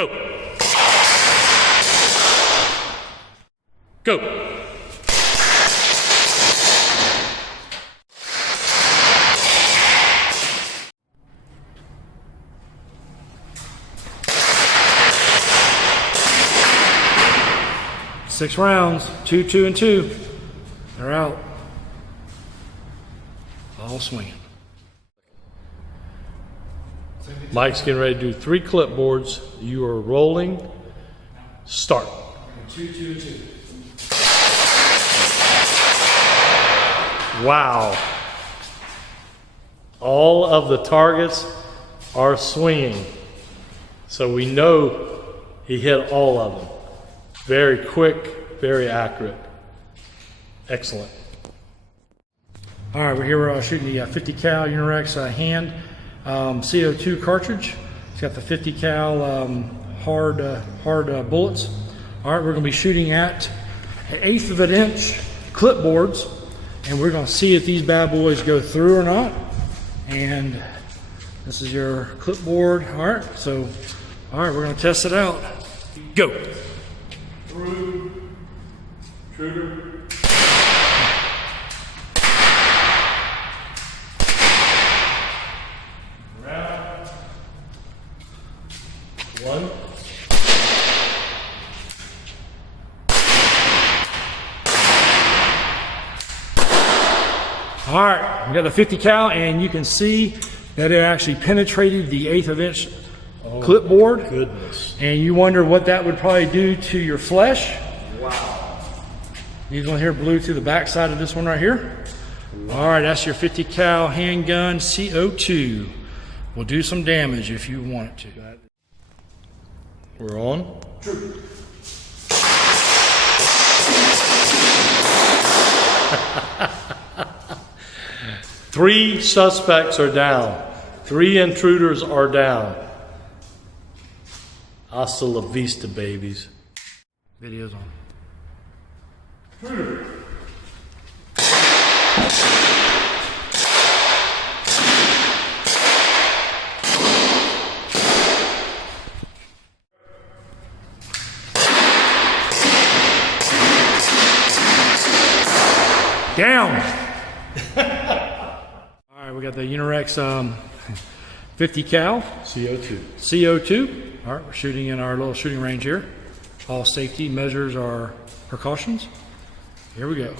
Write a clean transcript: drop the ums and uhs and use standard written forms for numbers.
Go. Go. 6 rounds, 2, 2, and 2. They're out. All swinging. Mike's getting ready to do 3 clipboards. You are rolling. Start. 2, 2, and 2. Wow. All of the targets are swinging. So we know he hit all of them. Very quick, very accurate. Excellent. All right, we're here shooting the 50 cal Umarex hand CO2 cartridge. It's got the 50 cal hard bullets. All right, we're going to be shooting at 1/8 of an inch clipboards, and we're going to see if these bad boys go through or not. And this is your clipboard. All right, so we're going to test it out. Go. Through. Trigger. Round. 1. All right, we got the 50 cal, and you can see that it actually penetrated the 1/8 of an inch clipboard. Goodness. And you wonder what that would probably do to your flesh. Wow. These one here blew to the back side of this one right here. All right, that's your 50 cal handgun CO2. Will do some damage if you want it to. We're on. True. Three suspects are down. 3 intruders are down. Hasta la vista, babies. Video's on. Down. All right, we got the Umarex 50 cal CO2. All right, we're shooting in our little shooting range here. All safety measures are precautions. Here we go.